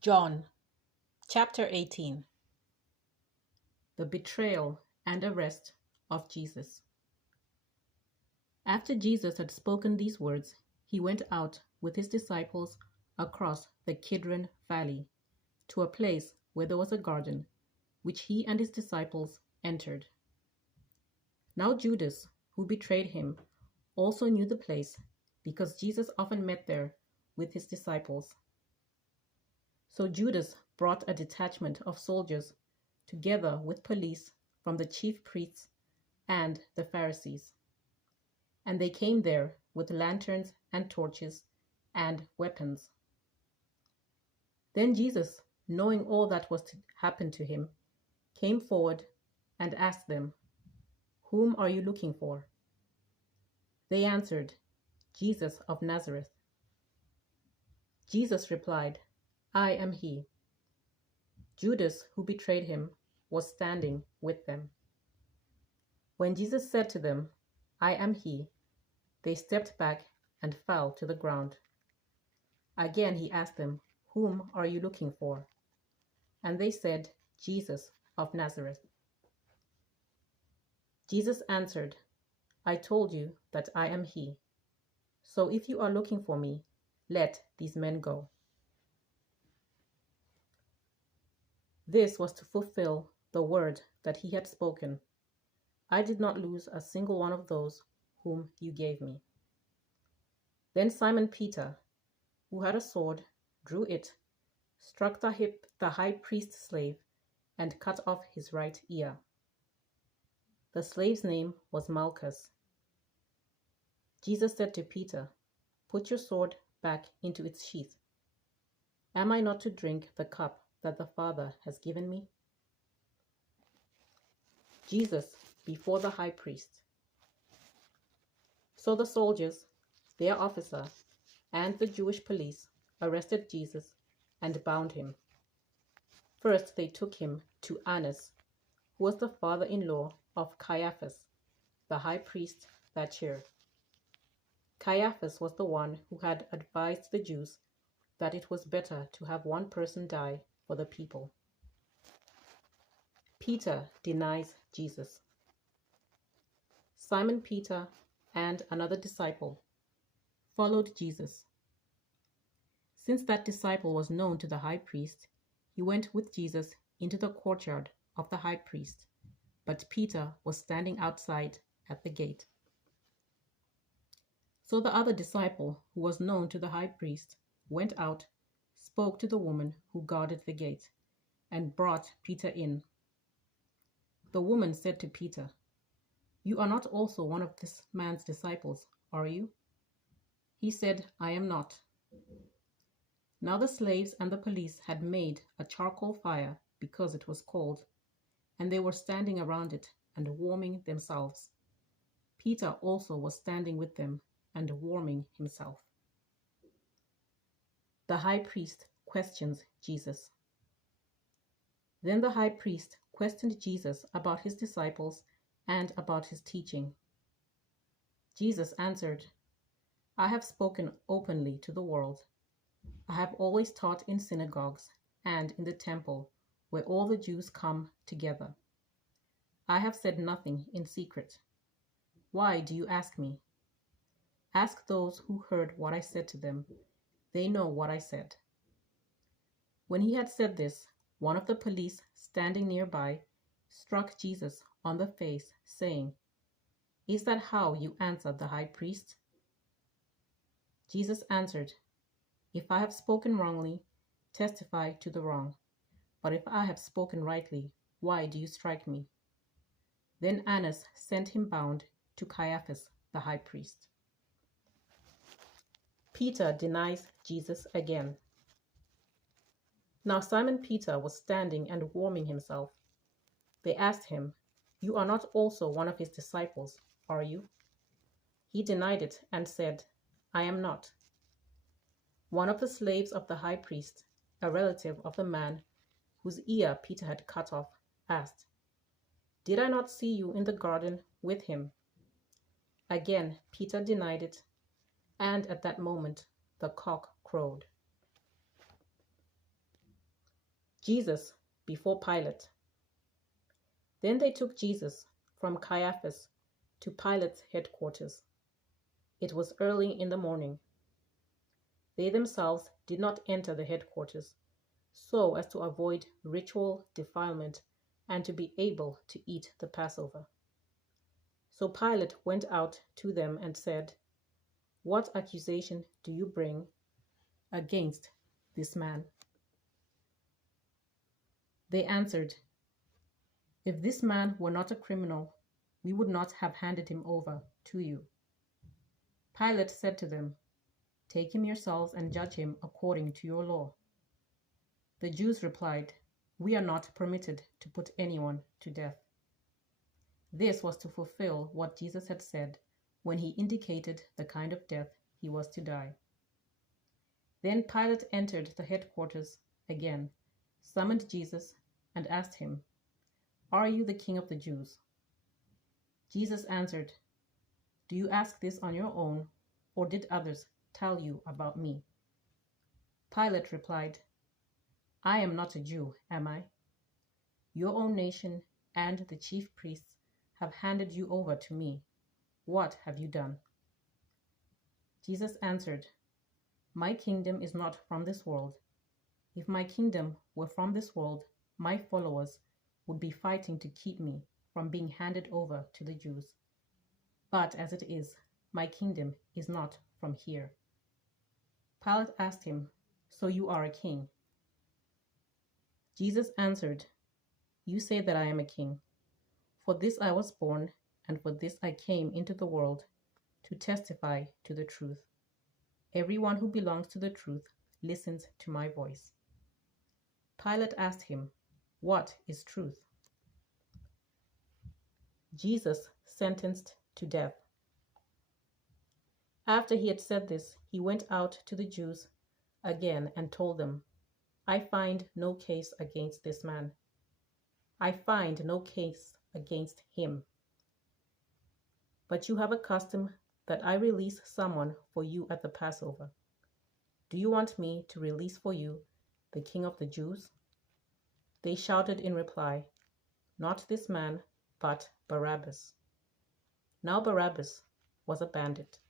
John chapter 18. The betrayal and arrest of Jesus. After Jesus had spoken these words, he went out with his disciples across the Kidron Valley to a place where there was a garden, which he and his disciples entered. Now Judas, who betrayed him, also knew the place, because Jesus often met there with his disciples. So Judas brought a detachment of soldiers together with police from the chief priests and the Pharisees. And they came there with lanterns and torches and weapons. Then Jesus, knowing all that was to happen to him, came forward and asked them, "Whom are you looking for?" They answered, "Jesus of Nazareth." Jesus replied, "I am he." Judas, who betrayed him, was standing with them. When Jesus said to them, "I am he," they stepped back and fell to the ground. Again he asked them, "Whom are you looking for?" And they said, "Jesus of Nazareth." Jesus answered, "I told you that I am he. So if you are looking for me, let these men go." This was to fulfill the word that he had spoken. "I did not lose a single one of those whom you gave me." Then Simon Peter, who had a sword, drew it, struck the high priest's slave, and cut off his right ear. The slave's name was Malchus. Jesus said to Peter, "Put your sword back into its sheath. Am I not to drink the cup that the Father has given me?" Jesus before the high priest. So the soldiers, their officer, and the Jewish police arrested Jesus and bound him. First they took him to Annas, who was the father-in-law of Caiaphas, the high priest that year. Caiaphas was the one who had advised the Jews that it was better to have one person die for the people. Peter denies Jesus. Simon Peter and another disciple followed Jesus. Since that disciple was known to the high priest, he went with Jesus into the courtyard of the high priest, but Peter was standing outside at the gate. So the other disciple, who was known to the high priest, went out, spoke to the woman who guarded the gate, and brought Peter in. The woman said to Peter, "You are not also one of this man's disciples, are you?" He said, "I am not." Now the slaves and the police had made a charcoal fire because it was cold, and they were standing around it and warming themselves. Peter also was standing with them and warming himself. The high priest questions Jesus. Then the high priest questioned Jesus about his disciples and about his teaching. Jesus answered, "I have spoken openly to the world. I have always taught in synagogues and in the temple where all the Jews come together. I have said nothing in secret. Why do you ask me? Ask those who heard what I said to them. They know what I said." When he had said this, one of the police standing nearby struck Jesus on the face, saying, "Is that how you answered the high priest?" Jesus answered, "If I have spoken wrongly, testify to the wrong. But if I have spoken rightly, why do you strike me?" Then Annas sent him bound to Caiaphas the high priest. Peter denies Jesus again. Now Simon Peter was standing and warming himself. They asked him, "You are not also one of his disciples, are you?" He denied it and said, "I am not." One of the slaves of the high priest, a relative of the man whose ear Peter had cut off, asked, "Did I not see you in the garden with him?" Again Peter denied it, and at that moment the cock crowed. Jesus before Pilate. Then they took Jesus from Caiaphas to Pilate's headquarters. It was early in the morning. They themselves did not enter the headquarters, so as to avoid ritual defilement and to be able to eat the Passover. So Pilate went out to them and said, "What accusation do you bring against this man?" They answered, "If this man were not a criminal, we would not have handed him over to you." Pilate said to them, "Take him yourselves and judge him according to your law." The Jews replied, "We are not permitted to put anyone to death." This was to fulfill what Jesus had said when he indicated the kind of death he was to die. Then Pilate entered the headquarters again, summoned Jesus, and asked him, "Are you the king of the Jews?" Jesus answered, "Do you ask this on your own, or did others tell you about me?" Pilate replied, "I am not a Jew, am I? Your own nation and the chief priests have handed you over to me. What have you done?" Jesus answered, "My kingdom is not from this world. If my kingdom were from this world, my followers would be fighting to keep me from being handed over to the Jews. But as it is, my kingdom is not from here." Pilate asked him, "So you are a king?" Jesus answered, "You say that I am a king. For this I was born, and for this I came into the world, to testify to the truth. Everyone who belongs to the truth listens to my voice." Pilate asked him, "What is truth?" Jesus sentenced to death. After he had said this, he went out to the Jews again and told them, "I find no case against this man. I find no case against him. But you have a custom that I release someone for you at the Passover. Do you want me to release for you the King of the Jews?" They shouted in reply, "Not this man, but Barabbas." Now Barabbas was a bandit.